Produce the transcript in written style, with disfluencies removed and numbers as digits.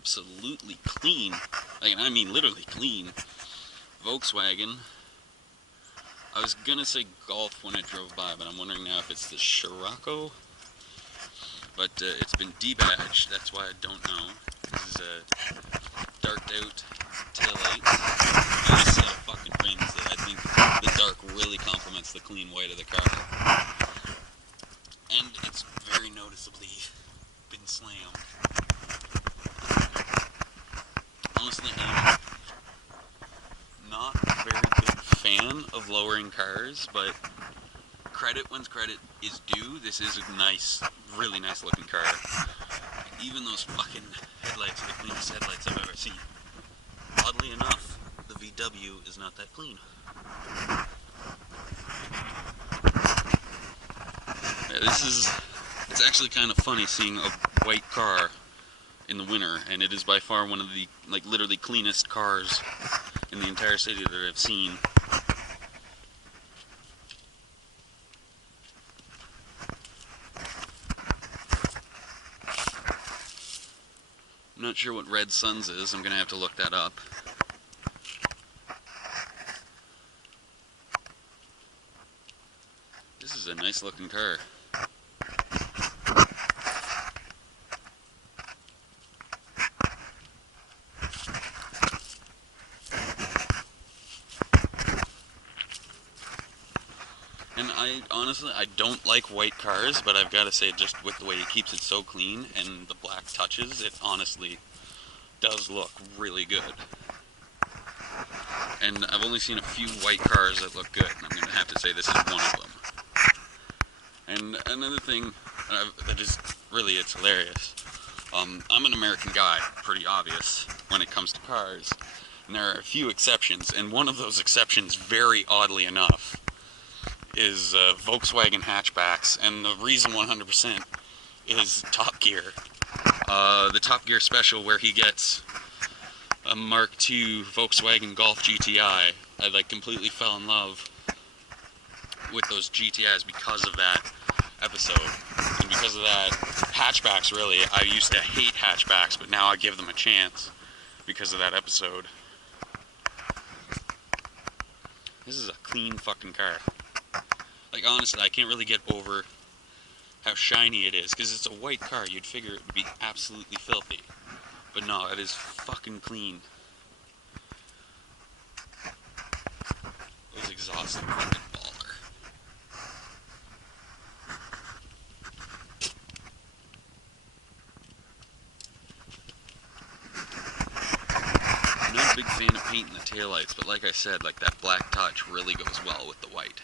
absolutely clean. Like, I mean literally clean. Volkswagen. I was gonna say Golf when I drove by, but I'm wondering now if it's the Scirocco. But it's been debadged, that's why I don't know. This is a darked out taillight. Nice set of fucking rims that I think the dark really complements the clean white of the car. And it's very noticeably been slammed. Honestly, I'm not a very big fan of lowering cars, but credit when's credit is due. This is a nice, really nice looking car. Even those fucking headlights are the cleanest headlights I've ever seen. Oddly enough, the VW is not that clean. Yeah, it's actually kind of funny seeing a white car in the winter, and it is by far one of the, like, literally cleanest cars in the entire city that I've seen. I'm not sure what RedSuns is, I'm gonna have to look that up. This is a nice looking car. And honestly, I don't like white cars, but I've got to say, just with the way it keeps it so clean and the black touches, it honestly does look really good. And I've only seen a few white cars that look good, and I'm going to have to say this is one of them. And another thing that is really, it's hilarious. I'm an American guy, pretty obvious, when it comes to cars. And there are a few exceptions, and one of those exceptions, very oddly enough, is Volkswagen hatchbacks, and the reason 100% is Top Gear. The Top Gear special where he gets a Mark II Volkswagen Golf GTI. I like completely fell in love with those GTIs because of that episode, and because of that, hatchbacks really, I used to hate hatchbacks, but now I give them a chance because of that episode. This is a clean fucking car. Like, honestly, I can't really get over how shiny it is, because it's a white car. You'd figure it would be absolutely filthy. But no, it is fucking clean. Those exhausts are fucking baller. I'm not a big fan of painting the taillights, but like I said, like, that black touch really goes well with the white.